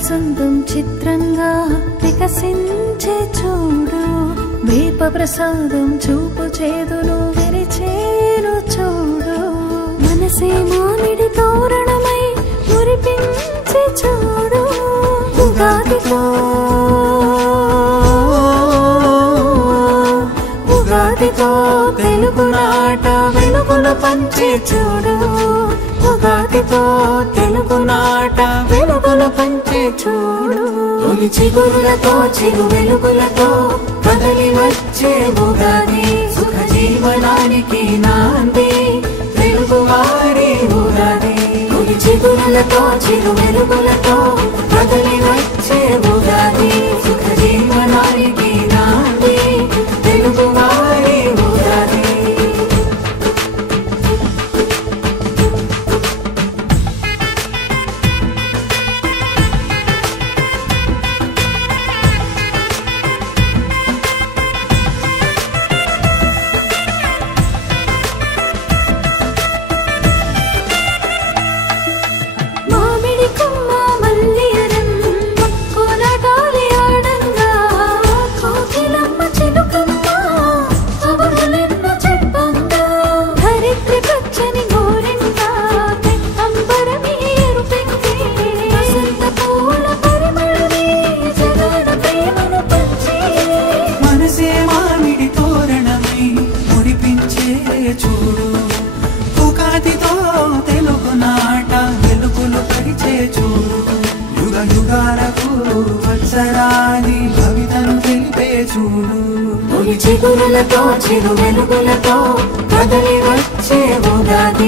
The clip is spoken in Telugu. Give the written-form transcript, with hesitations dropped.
వసంతం చిత్రంగా వికసించే చూడు వేప ప్రసాదం చూపు చేదును విరిచేను చూడు మనసే మామిడి తోరణమై మురిపించే చూడు ఉగాదితో ఉగాదితో తెలుగునాట వెలుగును పంచే చూడు ఉగాదితో తెలుగునాట వెలుగును పంచే చూడు తొలి చిగురులతో చిరు వెలుగులతో కదలి వచ్చే ఉగాది సుఖ జీవనానికి నాంది తెలుగువారి ఉగాది తొలి చిగురులతో చిరు వెలుగులతో కదలి వచ్చే ఉగాది సుఖ జీవనానికి నాంది తెలుగువారి ఉగాది చూడు ఉగాదితో తెలుగునాట వెలుగులు పరిచే చూడు యుగ యుగాలకు వత్సరాది భవితను తెలిపే చూడు తొలి చిగురులతో చిరు వెలుగులతో కదలి వచ్చే ఉగాది